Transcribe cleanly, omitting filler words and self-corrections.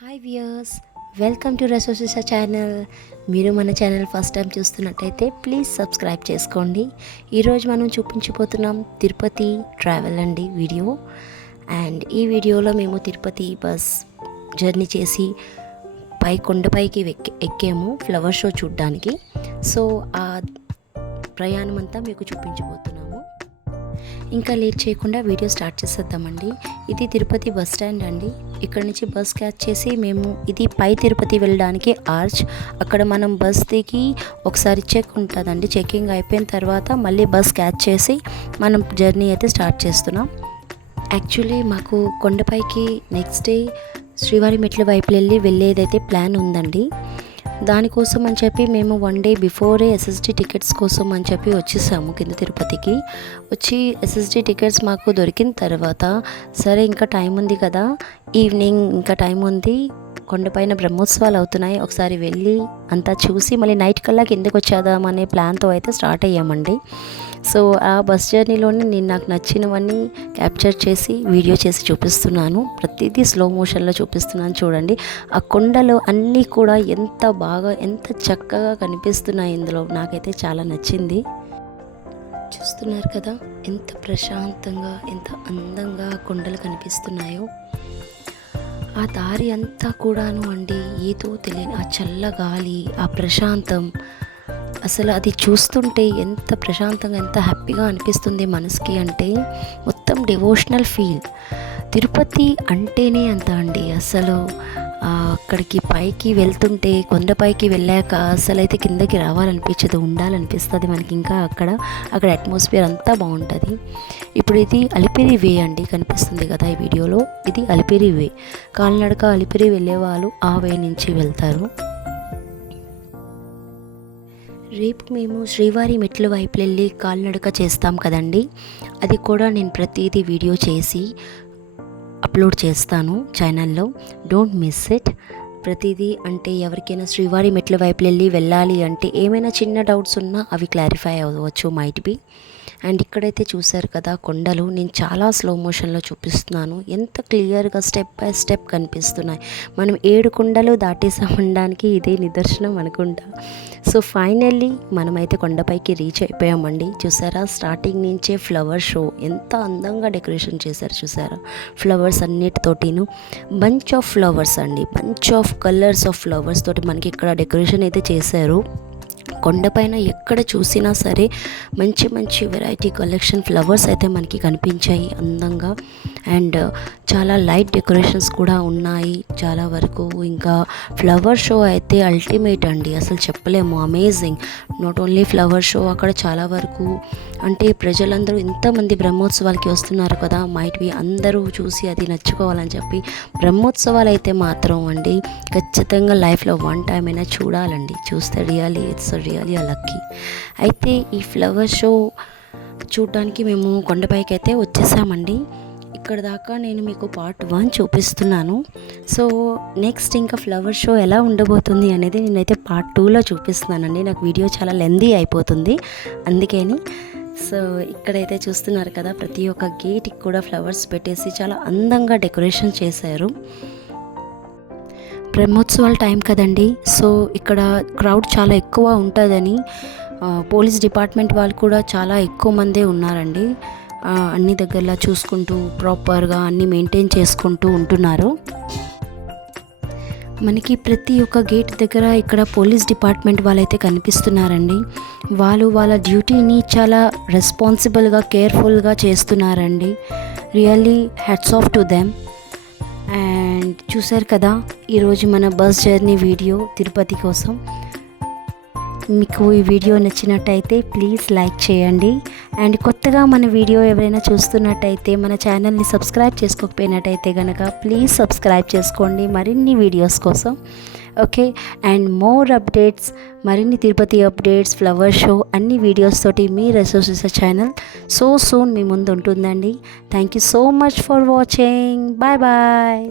Hi viewers, welcome to రెసోసిసా channel. మీరు మన ఛానల్ ఫస్ట్ టైం చూస్తున్నట్టయితే ప్లీజ్ సబ్స్క్రైబ్ చేసుకోండి. ఈరోజు మనం చూపించబోతున్నాం తిరుపతి ట్రావెల్ అండి వీడియో. అండ్ ఈ వీడియోలో మేము తిరుపతి బస్ జర్నీ చేసి కొండపైకి ఎక్కాము ఫ్లవర్ షో చూడడానికి. సో ఆ ప్రయాణం అంతా మీకు చూపించబోతున్నాము. ఇంకా లేట్ చేయకుండా వీడియో స్టార్ట్ చేసేద్దామండి. ఇది తిరుపతి బస్ స్టాండ్ అండి. ఇక్కడ నుంచి బస్ క్యాచ్ చేసి మేము ఇది పై తిరుపతి వెళ్ళడానికి ఆర్చ్, అక్కడ మనం బస్ దిగి ఒకసారి చెక్ ఉంటుందండి. చెక్కింగ్ అయిపోయిన తర్వాత మళ్ళీ బస్ క్యాచ్ చేసి మనం జర్నీ అయితే స్టార్ట్ చేస్తున్నాం. యాక్చువల్లీ మాకు కొండపైకి నెక్స్ట్ డే శ్రీవారి మెట్ల వైపు వెళ్ళేదైతే ప్లాన్ ఉందండి. దానికోసం అని చెప్పి మేము 1 డే బిఫోరే ఎస్ఎస్డి టికెట్స్ కోసం అని చెప్పి వచ్చేసాము కింద తిరుపతికి. వచ్చి ఎస్ఎస్డి టికెట్స్ మాకు దొరికిన తర్వాత సరే ఇంకా టైం ఉంది కదా, ఈవినింగ్ ఇంకా టైం ఉంది, కొండపైన బ్రహ్మోత్సవాలు అవుతున్నాయి, ఒకసారి వెళ్ళి అంతా చూసి మళ్ళీ నైట్ కల్లా కిందకి వచ్చేద్దామనే ప్లాన్తో అయితే స్టార్ట్ అయ్యామండి. సో ఆ బస్ జర్నీలోనే నేను నాకు నచ్చినవన్నీ క్యాప్చర్ చేసి వీడియో చేసి చూపిస్తున్నాను. ప్రతిదీ స్లో మోషన్లో చూపిస్తున్నాను. చూడండి ఆ కొండలు అన్నీ కూడా ఎంత బాగా ఎంత చక్కగా కనిపిస్తున్నాయి. ఇందులో నాకైతే చాలా నచ్చింది. చూస్తున్నారు కదా ఎంత ప్రశాంతంగా ఎంత అందంగా కొండలు కనిపిస్తున్నాయో. ఆ దారి అంతా కూడాను అండి ఏదో తెలియని ఆ చల్ల గాలి, ఆ ప్రశాంతం, అసలు అది చూస్తుంటే ఎంత ప్రశాంతంగా ఎంత హ్యాపీగా అనిపిస్తుంది మనసుకి అంటే మొత్తం డివోషనల్ ఫీల్. తిరుపతి అంటేనే అంత అండి. అసలు అక్కడికి పైకి వెళ్తుంటే కొండపైకి వెళ్ళాక అసలు అయితే కిందకి రావాలనిపించదు, ఉండాలనిపిస్తుంది మనకి. ఇంకా అక్కడ అట్మాస్ఫియర్ అంతా బాగుంటుంది. ఇప్పుడు ఇది అలిపిరి వే అండి, కనిపిస్తుంది కదా ఈ వీడియోలో. ఇది అలిపిరి వే. కాలినడక అలిపిరి వెళ్ళే వాళ్ళు ఆ వే నుంచి వెళ్తారు. రేపు మేము శ్రీవారి మెట్ల వైపు వెళ్ళి కాలినడక చేస్తాం కదండి, అది కూడా నేను ప్రతిదీ వీడియో చేసి అప్లోడ్ చేస్తాను ఛానల్లో. Don't miss it. ప్రతిదీ అంటే ఎవరికైనా శ్రీవారి మెట్ల వైపు వెళ్ళాలి అంటే ఏమైనా చిన్న డౌట్స్ ఉన్నా అవి క్లారిఫై అవ్వచ్చు మైట్ బి. అండ్ ఇక్కడైతే చూశారు కదా కొండలు, నేను చాలా స్లో మోషన్లో చూపిస్తున్నాను. ఎంత క్లియర్గా స్టెప్ బై స్టెప్ కనిపిస్తున్నాయి. మనం 7 కొండలు దాటేసామనడానికి ఇదే నిదర్శనం అనుకుంటా. సో ఫైనల్లీ మనమైతే కొండపైకి రీచ్ అయిపోయామండి. చూసారా స్టార్టింగ్ నుంచే ఫ్లవర్ షో ఎంత అందంగా డెకరేషన్ చేశారు చూసారా. ఫ్లవర్స్ అన్నిటితోటిను బంచ్ ఆఫ్ ఫ్లవర్స్ అండి, bunch of colours of flowers తోటి మనకి ఇక్కడ డెకరేషన్ అయితే చేశారు. కొండపైన ఎక్కడ చూసినా సరే మంచి మంచి వెరైటీ కలెక్షన్ ఫ్లవర్స్ అయితే మనకి కనిపించాయి అందంగా. అండ్ చాలా లైట్ డెకరేషన్స్ కూడా ఉన్నాయి చాలా వరకు. ఇంకా ఫ్లవర్ షో అయితే అల్టిమేట్ అండి, అసలు చెప్పలేము, amazing. Not only flower show, అక్కడ చాలా వరకు అంటే ప్రజలందరూ ఇంతమంది బ్రహ్మోత్సవాలకి వస్తున్నారు కదా, మైట్ బి అందరూ చూసి అది నచ్చుకోవాలని చెప్పి బ్రహ్మోత్సవాలు అయితే మాత్రం అండి ఖచ్చితంగా లైఫ్లో 1 టైం అయినా చూడాలండి. చూస్తే రియలీ లక్కీ. అయితే ఈ ఫ్లవర్ షో చూడడానికి మేము కొండపైకి అయితే వచ్చేసామండి. ఇక్కడ దాకా నేను మీకు పార్ట్ 1 చూపిస్తున్నాను. సో నెక్స్ట్ ఇంకా ఫ్లవర్ షో ఎలా ఉండబోతుంది అనేది నేనైతే పార్ట్ 2లో చూపిస్తున్నానండి. నాకు వీడియో చాలా లెందీ అయిపోతుంది అందుకని. సో ఇక్కడైతే చూస్తున్నారు కదా ప్రతి ఒక్క గేట్కి కూడా ఫ్లవర్స్ పెట్టేసి చాలా అందంగా డెకరేషన్ చేశారు. బ్రహ్మోత్సవాల టైం కదండి, సో ఇక్కడ క్రౌడ్ చాలా ఎక్కువ ఉంటుందని పోలీస్ డిపార్ట్మెంట్ వాళ్ళు కూడా చాలా ఎక్కువ మందే ఉన్నారండి. అన్ని దగ్గరలా చూసుకుంటూ ప్రాపర్గా అన్నీ మెయింటైన్ చేసుకుంటూ ఉంటున్నారు. మనకి ప్రతి ఒక్క గేట్ దగ్గర ఇక్కడ పోలీస్ డిపార్ట్మెంట్ వాళ్ళైతే కనిపిస్తున్నారండి. వాళ్ళు వాళ్ళ డ్యూటీని చాలా రెస్పాన్సిబుల్గా కేర్ఫుల్గా చేస్తున్నారండి. Really hats off to them. And చూసారు కదా ఈరోజు మన బస్ జర్నీ వీడియో తిరుపతి కోసం. మీకు ఈ వీడియో నచ్చినట్టయితే ప్లీజ్ లైక్ చేయండి. అండ్ కొత్తగా మన వీడియో ఎవరైనా చూస్తున్నట్టయితే మన ఛానల్ని సబ్స్క్రైబ్ చేసుకోకపోయినట్టయితే కనుక ప్లీజ్ సబ్స్క్రైబ్ చేసుకోండి మరిన్ని వీడియోస్ కోసం. ఓకే, అండ్ మోర్ అప్డేట్స్, మరిన్ని తిరుపతి అప్డేట్స్, ఫ్లవర్ షో అన్ని వీడియోస్ తోటి మీ రెసోసిసా ఛానల్ సో సూన్ మీ ముందు ఉంటుందండి. Thank you so much for watching. Bye bye.